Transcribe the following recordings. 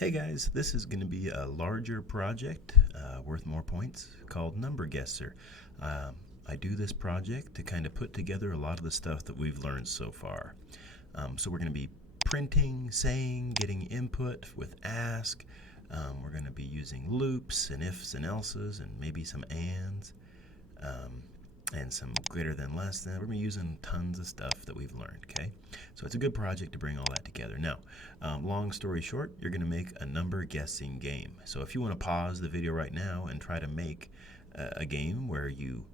Hey guys, this is going to be a larger project worth more points called NumberGuesser. I do this project to kind of put together a lot of the stuff that we've learned so far. So we're going to be printing, saying, getting input with ask. We're going to be using loops and ifs and elses and maybe some ands and some greater than, less than. We're going to be using tons of stuff that we've learned, okay? So it's a good project to bring all that together. Now, long story short, you're going to make a number guessing game. So if you want to pause the video right now and try to make a game where you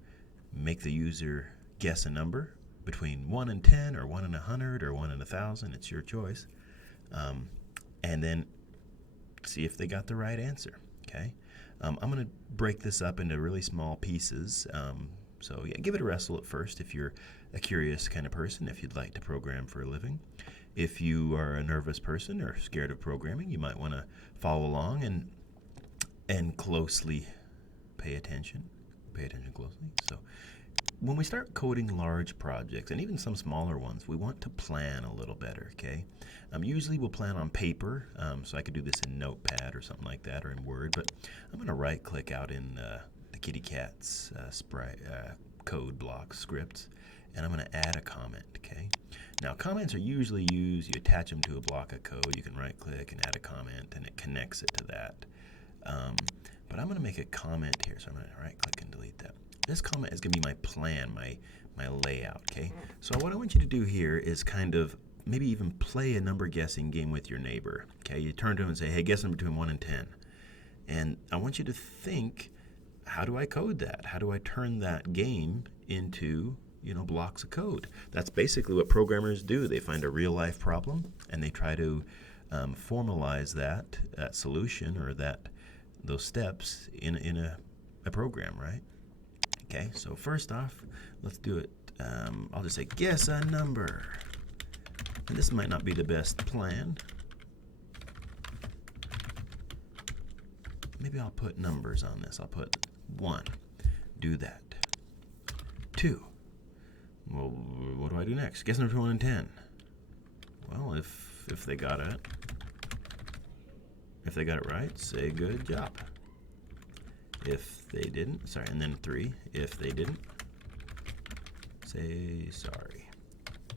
make the user guess a number between 1 and 10 or 1 and 100 or 1 and 1,000, it's your choice, and then see if they got the right answer, okay? I'm going to break this up into really small pieces. So yeah, give it a wrestle at first if you're a curious kind of person, if you'd like to program for a living. If you are a nervous person or scared of programming, you might want to follow along and closely pay attention. Pay attention closely. So when we start coding large projects, and even some smaller ones, we want to plan a little better, okay? Usually we'll plan on paper, so I could do this in Notepad or something like that, or in Word, but I'm going to right-click out in the kitty cat's code block scripts, and I'm going to add a comment, okay? Now, comments are usually used, you attach them to a block of code, you can right-click and add a comment, and it connects it to that. But I'm going to make a comment here, so I'm going to right-click and delete that. This comment is going to be my plan, my layout, okay? So what I want you to do here is kind of maybe even play a number guessing game with your neighbor, okay? You turn to him and say, hey, guess them between 1 and 10. And I want you to think, how do I code that? How do I turn that game into, blocks of code? That's basically what programmers do. They find a real-life problem, and they try to formalize that solution or those steps in a program, right? Okay, so first off, let's do it. I'll just say, guess a number. And this might not be the best plan. Maybe I'll put numbers on this. I'll put 1. Do that. 2. Well, what do I do next? Guess number between 1 and 10. Well, if they got it, right, say good job. If they didn't, and then 3. If they didn't, say sorry.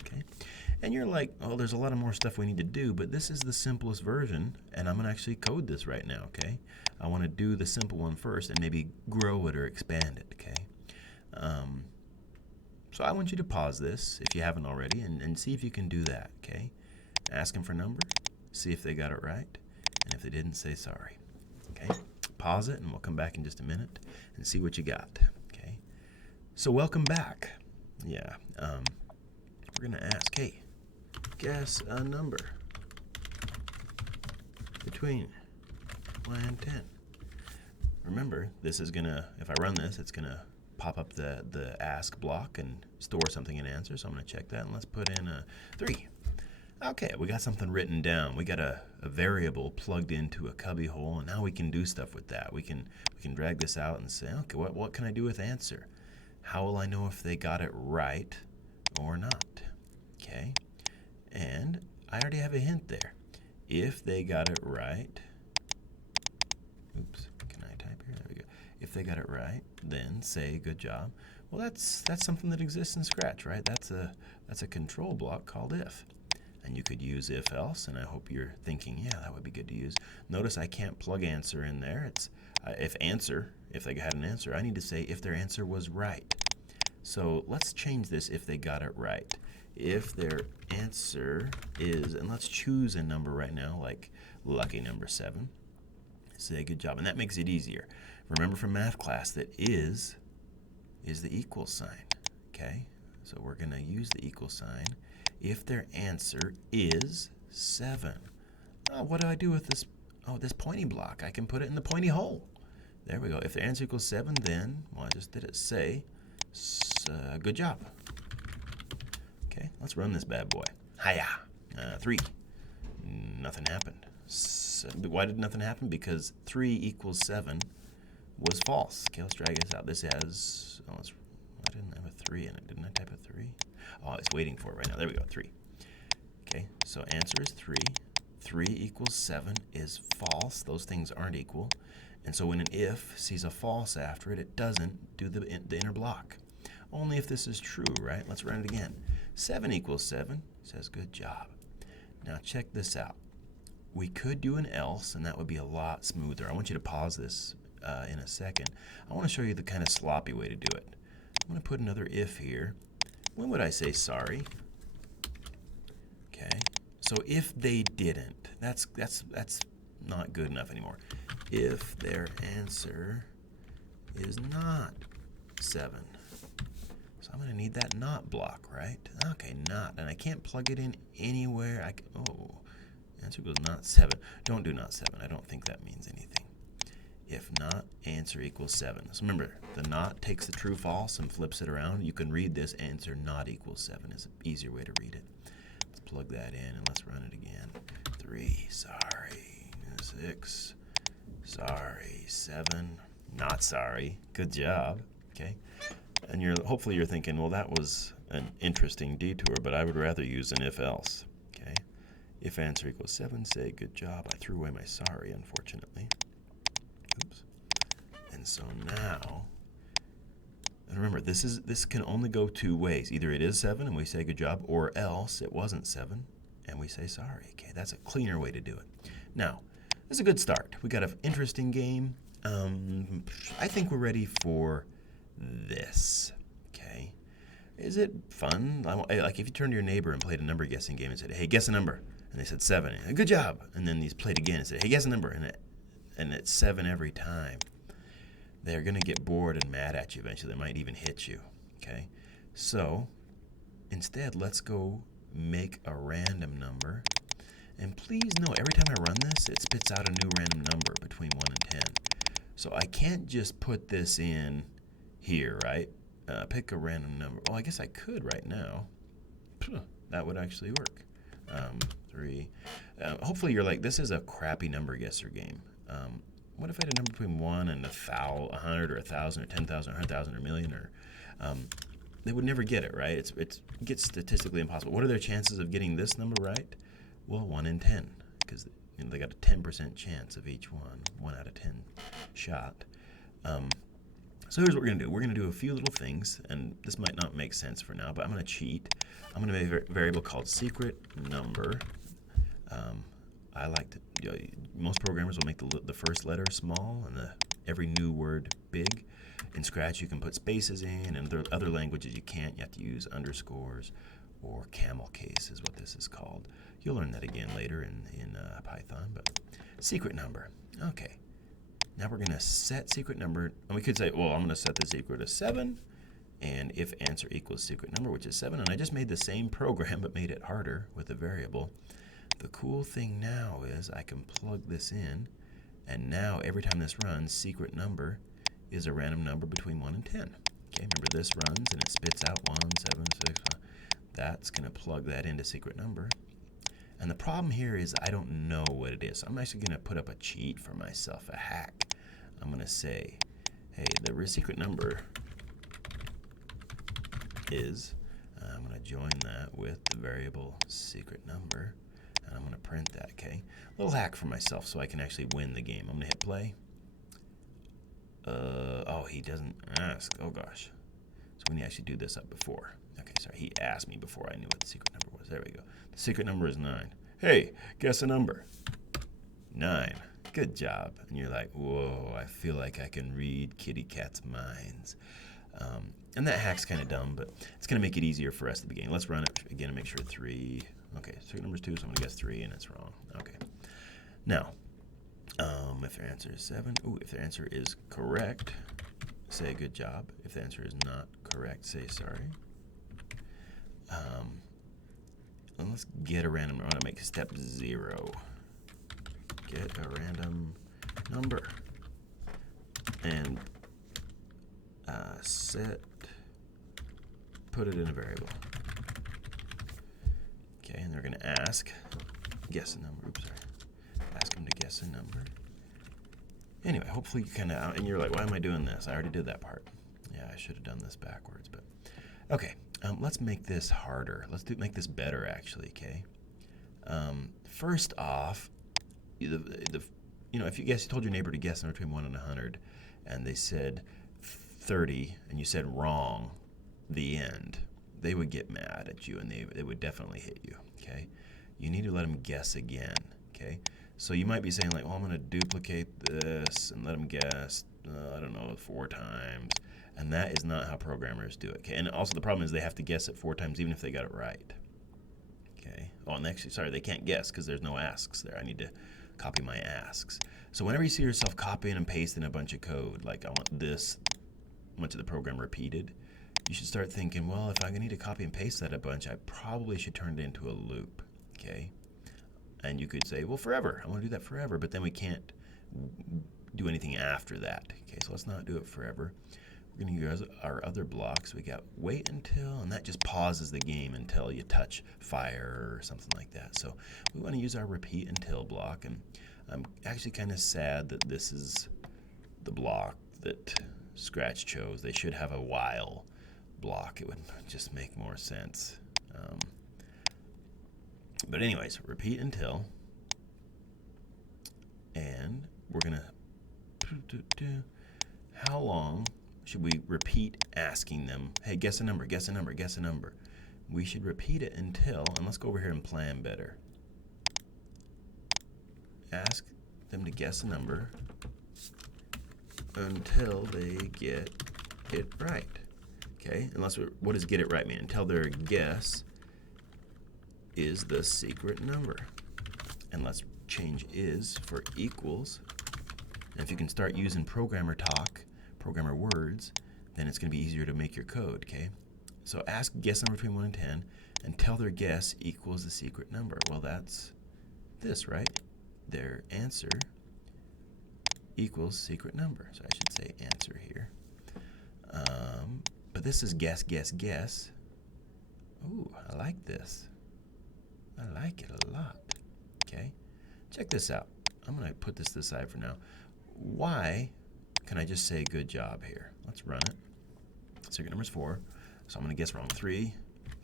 Okay. And you're like, oh, there's a lot of more stuff we need to do, but this is the simplest version, and I'm going to actually code this right now, okay? I want to do the simple one first and maybe grow it or expand it, okay? So I want you to pause this, if you haven't already, and see if you can do that, okay? Ask them for a number, see if they got it right, and if they didn't, say sorry, okay? Pause it, and we'll come back in just a minute and see what you got, okay? So welcome back. Yeah, we're going to ask, hey, guess a number between 1 and 10. Remember, this is going to, if I run this, it's going to pop up the ask block and store something in answer, so I'm going to check that, and let's put in a 3. Okay, we got something written down. We got a variable plugged into a cubby hole, and now we can do stuff with that. We can drag this out and say, okay, what can I do with answer? How will I know if they got it right or not? Okay, and I already have a hint there. If they got it right, oops, can I type here? There we go. If they got it right, then say good job. Well, that's something that exists in Scratch, right? That's a control block called if. And you could use if else, and I hope you're thinking, yeah, that would be good to use. Notice I can't plug answer in there. It's if they had an answer, I need to say if their answer was right. So let's change this if they got it right. If their answer is, and let's choose a number right now, like lucky number 7. Say good job, and that makes it easier. Remember from math class that is the equal sign, okay? So we're going to use the equal sign. If their answer is 7. Oh, what do I do with this? Oh, this pointy block. I can put it in the pointy hole. There we go. If the answer equals 7, then, well, I just did it. Say, good job. Okay, let's run this bad boy. Hiya. 3. Nothing happened. Why did nothing happen? Because 3 equals 7 was false. Okay, let's drag this out. This has, I didn't have a 3 in it. Didn't I type a 3? Oh, it's waiting for it right now. There we go, 3. Okay, so answer is 3. 3 equals 7 is false. Those things aren't equal. And so when an if sees a false after it, it doesn't do the inner block. Only if this is true, right? Let's run it again. 7 equals 7 says good job. Now check this out. We could do an else, and that would be a lot smoother. I want you to pause this in a second. I want to show you the kind of sloppy way to do it. I'm going to put another if here. When would I say sorry? Okay. So if they didn't, that's not good enough anymore. If their answer is not 7. So I'm going to need that not block, right? Okay, not. And I can't plug it in anywhere. Answer equals not 7. Don't do not 7. I don't think that means anything. If not, answer equals 7. So remember, the not takes the true false and flips it around. You can read this answer not equals 7 is an easier way to read it. Let's plug that in and let's run it again. 3, sorry. 6, sorry. 7, not sorry. Good job. Okay. And hopefully you're thinking, well, that was an interesting detour, but I would rather use an if else. Okay. If answer equals 7, say good job. I threw away my sorry, unfortunately. Oops. And so now, and remember, this can only go two ways. Either it is 7 and we say good job, or else it wasn't 7 and we say sorry. Okay, that's a cleaner way to do it. Now, this is a good start. We got an interesting game. I think we're ready for this. Okay, is it fun? Like if you turned to your neighbor and played a number guessing game and said, "Hey, guess a number," and they said 7. Good job. And then you played again and said, "Hey, guess a number," and it's 7 every time. They're going to get bored and mad at you eventually. They might even hit you. Okay, so instead, let's go make a random number. And please know, every time I run this, it spits out a new random number between 1 and 10. So I can't just put this in here, right? Pick a random number. Oh, I guess I could right now. That would actually work. 3. Hopefully you're like, this is a crappy number guesser game. What if I had a number between 1 and 100 or 1,000 or 10,000 or 100,000 or a million? Or they would never get it, right? It gets statistically impossible. What are their chances of getting this number right? Well, 1 in 10, because they got a 10% chance of each one, 1 out of 10 shot. So here's what we're going to do. We're going to do a few little things, and this might not make sense for now, but I'm going to cheat. I'm going to make a variable called secret number. I like to, most programmers will make the first letter small and every new word big. In Scratch, you can put spaces in, and there are other languages you can't. You have to use underscores or camel case is what this is called. You'll learn that again later in Python, but secret number. Okay. Now we're going to set secret number, and we could say, well, I'm going to set this equal to 7, and if answer equals secret number, which is 7, and I just made the same program but made it harder with a variable. The cool thing now is I can plug this in, and now every time this runs, secret number is a random number between 1 and 10. Okay, remember this runs and it spits out 1, 7, 6. That's going to plug that into secret number. And the problem here is I don't know what it is. So I'm actually going to put up a cheat for myself, a hack. I'm going to say, hey, the secret number is, I'm going to join that with the variable secret number. And I'm going to print that, okay? A little hack for myself so I can actually win the game. I'm going to hit play. Oh, he doesn't ask. Oh, gosh. So we need to actually do this up before. Okay, sorry. He asked me before I knew what the secret number was. There we go. The secret number is 9. Hey, guess a number. 9. Good job. And you're like, whoa, I feel like I can read kitty cats' minds. And that hack's kind of dumb, but it's going to make it easier for us at the beginning. Let's run it again and make sure 3. Okay, secret number is 2, so I'm going to guess 3, and it's wrong. Okay. Now, if their answer is 7, if their answer is correct, say good job. If the answer is not correct, say sorry. And let's get a random number. I want to make step 0. Get a random number. And put it in a variable. Okay, and they're going to ask, guess a number. Oops, sorry. Ask them to guess a number. Anyway, hopefully you kind of, and you're like, why am I doing this? I already did that part. Yeah, I should have done this backwards, but okay. Let's make this harder. Let's make this better, actually, okay? First off, if you told your neighbor to guess number between 1 and 100, and they said 30, and you said wrong, the end, they would get mad at you, and they would definitely hit you. Okay, you need to let them guess again. Okay, so you might be saying like, well, I'm going to duplicate this and let them guess, I don't know, 4 times, and that is not how programmers do it. Okay, and also the problem is they have to guess it 4 times even if they got it right. Okay. Oh, and actually, sorry, they can't guess because there's no asks there. I need to copy my asks. So whenever you see yourself copying and pasting a bunch of code, like I want this much of the program repeated, you should start thinking, well, if I need to copy and paste that a bunch, I probably should turn it into a loop. Okay. And you could say, well, forever. I want to do that forever, but then we can't do anything after that. Okay, so let's not do it forever. We're going to use our other blocks. We got wait until, and that just pauses the game until you touch fire or something like that. So we want to use our repeat until block, and I'm actually kind of sad that this is the block that Scratch chose. They should have a while block. It would just make more sense. But anyways, repeat until, and we're going to, how long should we repeat asking them, hey, guess a number, guess a number, guess a number? We should repeat it until, and let's go over here and plan better. Ask them to guess a number until they get it right. Okay, what does get it right mean? Until their guess is the secret number. And let's change is for equals. And if you can start using programmer talk, programmer words, then it's going to be easier to make your code, okay? So ask guess number between 1 and 10 until their guess equals the secret number. Well, that's this, right? Their answer equals secret number. So I should say answer here. But this is guess, guess, guess. Ooh, I like this. I like it a lot. Okay, check this out. I'm going to put this to the side for now. Why can I just say good job here? Let's run it. Secret number is 4. So I'm going to guess wrong. 3,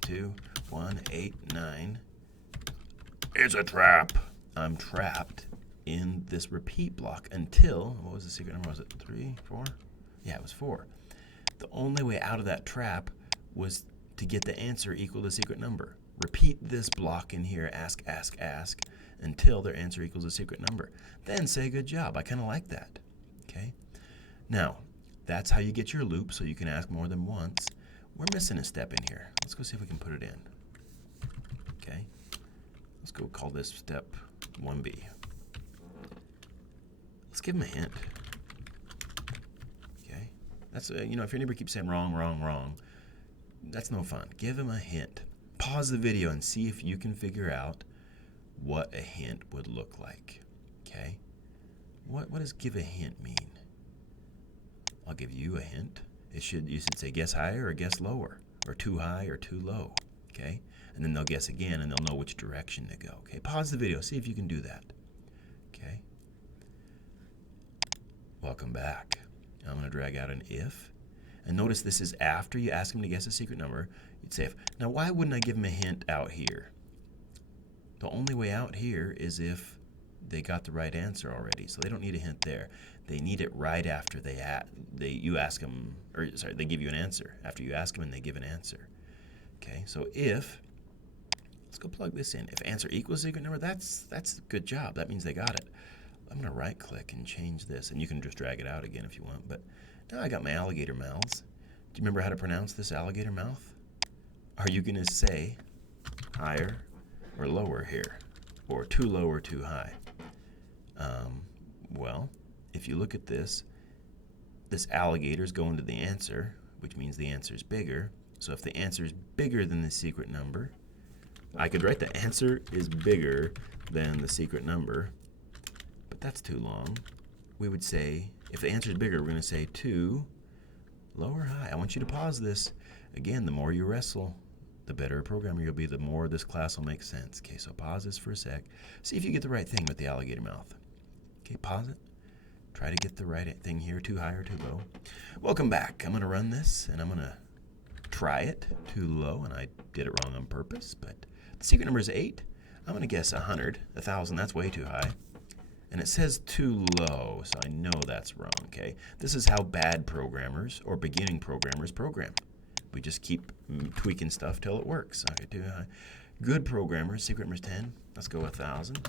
2, 1, 8, 9. It's a trap. I'm trapped in this repeat block until, what was the secret number? Was it 3, 4? Yeah, it was 4. The only way out of that trap was to get the answer equal to the secret number. Repeat this block in here, ask, ask, ask, until their answer equals the secret number. Then say good job. I kind of like that. Okay. Now, that's how you get your loop, so you can ask more than once. We're missing a step in here. Let's go see if we can put it in. Okay. Let's go call this step 1B. Let's give them a hint. Okay. That's if your neighbor keeps saying wrong, wrong, wrong, that's no fun. Give them a hint. Pause the video and see if you can figure out what a hint would look like. Okay? What does give a hint mean? I'll give you a hint. You should say guess higher or guess lower, or too high or too low. Okay? And then they'll guess again and they'll know which direction to go. Okay? Pause the video. See if you can do that. Okay? Welcome back. I'm going to drag out an if. And notice this is after you ask them to guess a secret number. You'd say if. Now, why wouldn't I give them a hint out here? The only way out here is if they got the right answer already. So they don't need a hint there. They need it right after they ask them, or sorry, they give you an answer. After you ask them and they give an answer. Okay, so if, let's go plug this in. If answer equals secret number, that's a good job. That means they got it. I'm going to right click and change this. And you can just drag it out again if you want. But now I got my alligator mouths. Do you remember how to pronounce this alligator mouth? Are you going to say higher or lower here? Or too low or too high? Well, if you look at this alligator is going to the answer, which means the answer is bigger. So if the answer is bigger than the secret number, I could write the answer is bigger than the secret number, but that's too long. We would say, if the answer is bigger, we're going to say too low or high. I want you to pause this. Again, the more you wrestle, the better a programmer you'll be, the more this class will make sense. Okay, so pause this for a sec. See if you get the right thing with the alligator mouth. Okay, pause it. Try to get the right thing here, too high or too low. Welcome back. I'm going to run this, and I'm going to try it too low, and I did it wrong on purpose, but the secret number is 8. I'm going to guess 100. 1,000, that's way too high. And it says too low, so I know that's wrong, okay? This is how bad programmers or beginning programmers program. We just keep tweaking stuff till it works. Okay, too high. Good programmers, secret number is 10. Let's go 1,000.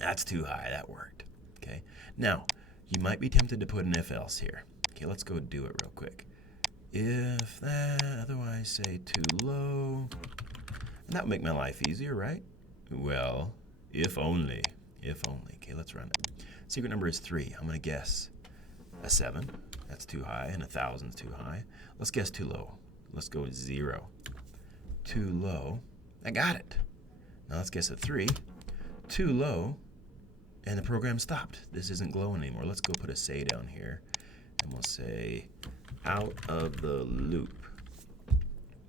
That's too high. That worked. Okay. Now, you might be tempted to put an if else here. Okay, let's go do it real quick. If that, otherwise say too low. And that would make my life easier, right? Well, if only. If only. Okay, let's run it. Secret number is 3. I'm going to guess a 7. That's too high. And 1,000 is too high. Let's guess too low. Let's go 0. Too low. I got it. Now let's guess a 3. Too low. And the program stopped. This isn't glowing anymore. Let's go put a say down here. And we'll say out of the loop.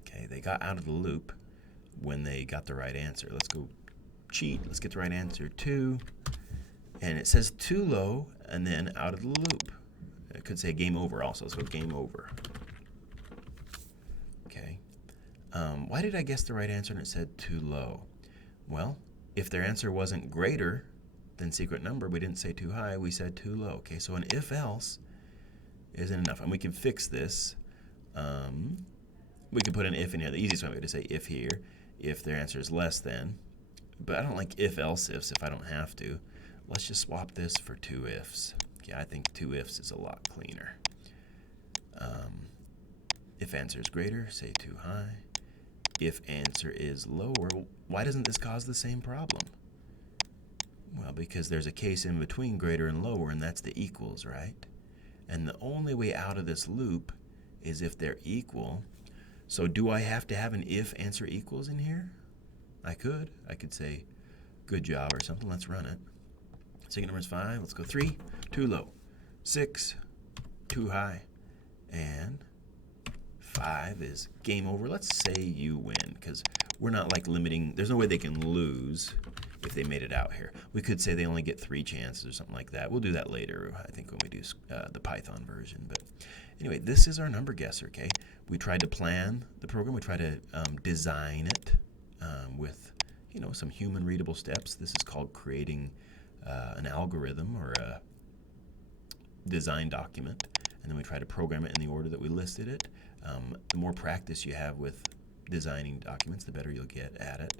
Okay, they got out of the loop when they got the right answer. Let's go cheat. Let's get the right answer, 2. And it says too low and then out of the loop. It could say game over also, so game over. Okay. Why did I guess the right answer and it said too low? Well, if their answer wasn't greater than secret number, we didn't say too high, we said too low. Okay, so an if else isn't enough. And we can fix this. We can put an if in here. The easiest way would be to say if here, if their answer is less than. But I don't like if else ifs if I don't have to. Let's just swap this for 2 ifs. Okay, I think 2 ifs is a lot cleaner. If answer is greater, say too high. If answer is lower, why doesn't this cause the same problem? Well, because there's a case in between greater and lower, and that's the equals, right? And the only way out of this loop is if they're equal. So do I have to have an if answer equals in here? I could. I could say good job or something. Let's run it. Second number is 5. Let's go 3. Too low. 6. Too high. And 5 is game over. Let's say you win, because we're not like limiting. There's no way they can lose if they made it out here. We could say they only get 3 chances or something like that. We'll do that later, I think, when we do the Python version. But anyway, this is our number guesser, okay? We tried to plan the program. We tried to design it with, some human readable steps. This is called creating an algorithm or a design document. And then we try to program it in the order that we listed it. The more practice you have with designing documents, the better you'll get at it.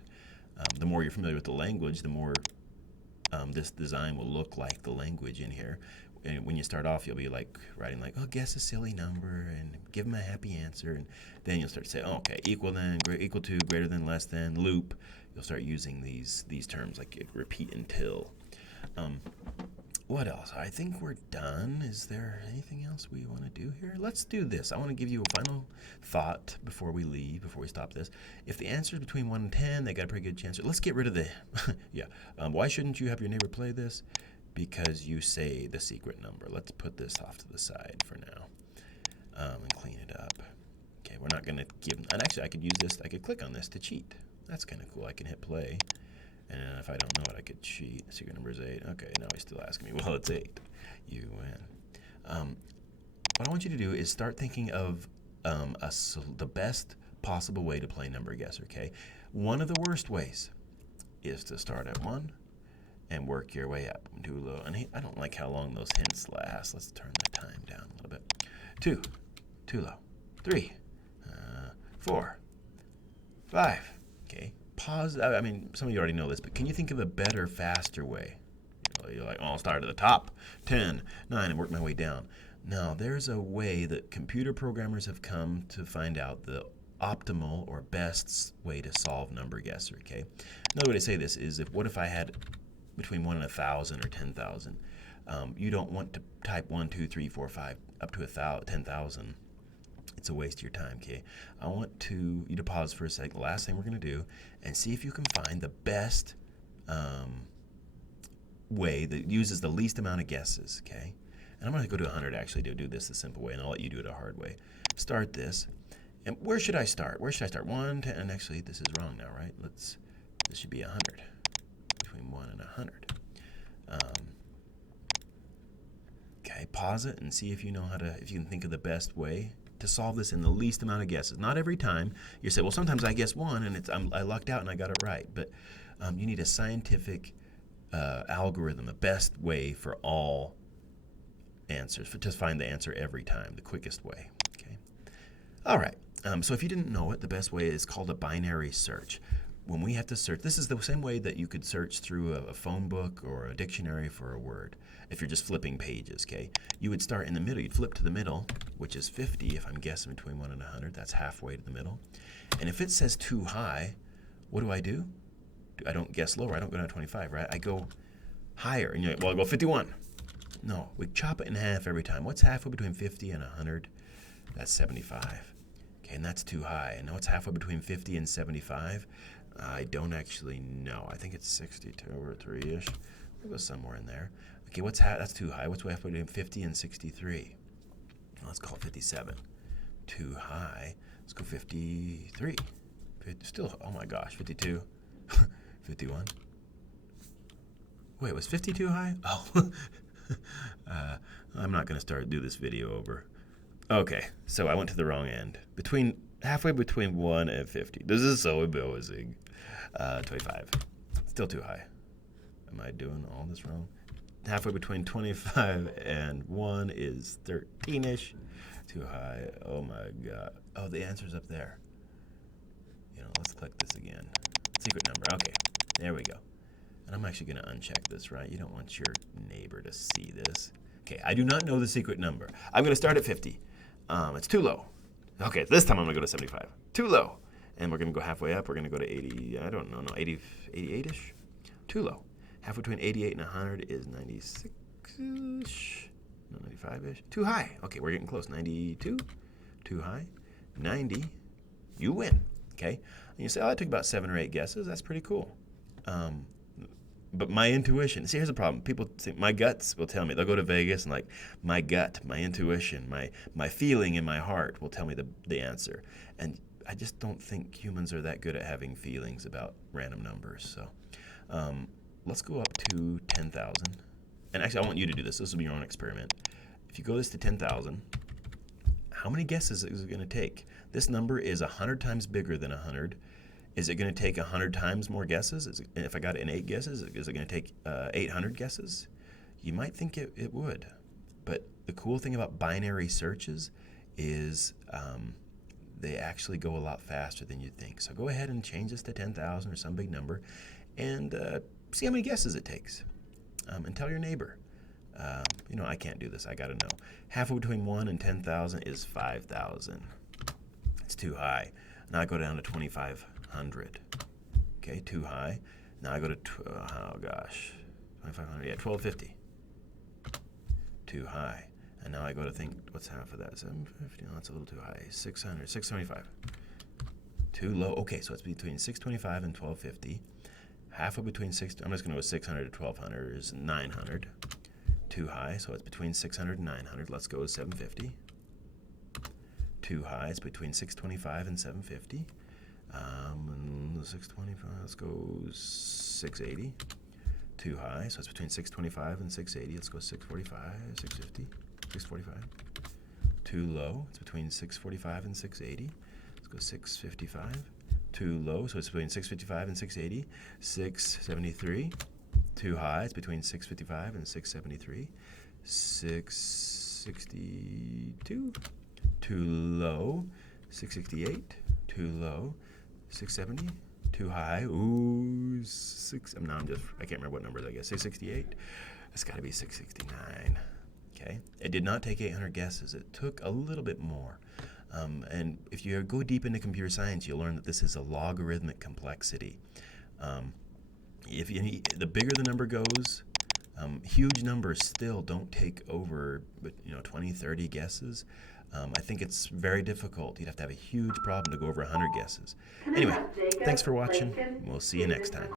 The more you're familiar with the language, the more this design will look like the language in here. And when you start off, you'll be like writing like, oh, guess a silly number and give them a happy answer. And then you'll start to say, oh, okay, equal to, greater than, less than, loop. You'll start using these terms like repeat until. What else? I think we're done. Is there anything else we want to do here? Let's do this. I want to give you a final thought before we leave, before we stop this. If the answer is between 1 and 10, they got a pretty good chance. Let's get rid of the, yeah. Why shouldn't you have your neighbor play this? Because you say the secret number. Let's put this off to the side for now and clean it up. Okay, we're not going to give, and actually I could use this, I could click on this to cheat. That's kind of cool. I can hit play. And if I don't know it, I could cheat. Secret number is 8. Okay, now he's still asking me. Well, it's 8. You win. What I want you to do is start thinking of the best possible way to play number guesser, okay? One of the worst ways is to start at 1 and work your way up. Too low. And I don't like how long those hints last. Let's turn the time down a little bit. 2. Too low. 3. 4. 5. Okay. Pause. I mean, some of you already know this, but can you think of a better, faster way? You're like, oh, I'll start at the top, 10, 9, and work my way down. Now, there's a way that computer programmers have come to find out the optimal or best way to solve number guesser, okay? Another way to say this is, what if I had between 1 and 1,000 or 10,000? You don't want to type 1, 2, 3, 4, 5 up to 10,000. It's a waste of your time, okay? I want you to pause for a second, the last thing we're going to do, and see if you can find the best way that uses the least amount of guesses, okay? And I'm going to go to 100 actually to do this the simple way, and I'll let you do it a hard way. Start this. And where should I start? 1, 10, and actually this is wrong now, right? This should be 100. Between 1 and 100. Okay, pause it and see if you know if you can think of the best way to solve this in the least amount of guesses. Not every time. You say, well, sometimes I guess 1 and I lucked out and I got it right. But You need a scientific algorithm, the best way for all answers, to find the answer every time, the quickest way. Okay. All right. So if you didn't know it, the best way is called a binary search. When we have to search, this is the same way that you could search through a phone book or a dictionary for a word. If you're just flipping pages, okay? You would start in the middle. You'd flip to the middle, which is 50. If I'm guessing between 1 and 100, that's halfway to the middle. And if it says too high, what do? I don't guess lower. I don't go down to 25, right? I go higher. And you're like, well, I'll go 51. No, we chop it in half every time. What's halfway between 50 and 100? That's 75. Okay, and that's too high. And what's halfway between 50 and 75? I don't actually know. I think it's 62 or 3-ish. We'll go somewhere in there. Okay, that's too high. What's halfway between 50 and 63? Let's call it 57. Too high. Let's go 53. Still, oh my gosh, 52. 51. Wait, was 50 too high? Oh. I'm not going to do this video over. Okay, so I went to the wrong end. Halfway between 1 and 50. This is so embarrassing. 25. Still too high. Am I doing all this wrong? Halfway between 25 and 1 is 13-ish. Too high. Oh my god. Oh, the answer's up there. Let's click this again. Secret number. Okay, there we go. And I'm actually going to uncheck this, right? You don't want your neighbor to see this. Okay, I do not know the secret number. I'm going to start at 50. It's too low. Okay, this time I'm going to go to 75. Too low. And we're going to go halfway up. We're going to go to 80. I don't know. No, 80, 88-ish. Too low. Halfway between 88 and 100 is 96-ish. No, 95-ish. Too high. Okay, we're getting close. 92. Too high. 90. You win. Okay? And you say, oh, I took about 7 or 8 guesses. That's pretty cool. But my intuition, see, here's the problem. People think, my guts will tell me, they'll go to Vegas and my gut, my intuition, my feeling in my heart will tell me the answer. And I just don't think humans are that good at having feelings about random numbers. So let's go up to 10,000. And actually, I want you to do this. This will be your own experiment. If you go this to 10,000, how many guesses is it going to take? This number is 100 times bigger than 100. Is it going to take 100 times more guesses? If I got it in 8 guesses, is it going to take 800 guesses? You might think it would. But the cool thing about binary searches is they actually go a lot faster than you'd think. So go ahead and change this to 10,000 or some big number and see how many guesses it takes. And tell your neighbor. I can't do this. I got to know. Halfway between 1 and 10,000 is 5,000. It's too high. Now I go down to 2,500. Okay, too high. Now I go to, 2,500. Yeah, 1,250. Too high. And now I go to think, what's half of that? 750. No, that's a little too high. 600. 675. Too low. Okay, so it's between 625 and 1,250. Halfway between I'm just going to go 600 to 1,200 is 900. Too high, so it's between 600 and 900. Let's go with 750. Too high, it's between 625 and 750. And 625, let's go 680. Too high, so it's between 625 and 680. Let's go 645, 650, 645. Too low, it's between 645 and 680. Let's go 655. Too low, so it's between 655 and 680. 673. Too high, it's between 655 and 673. 662. Too low, 668. Too low, 670. Too high, ooh, I can't remember what number I guess. 668. It's got to be 669. Okay, it did not take 800 guesses. It took a little bit more. And if you go deep into computer science, you'll learn that this is a logarithmic complexity. The bigger the number goes, huge numbers still don't take over 20, 30 guesses. I think it's very difficult. You'd have to have a huge problem to go over 100 guesses. Anyway, thanks for watching. We'll see you next time.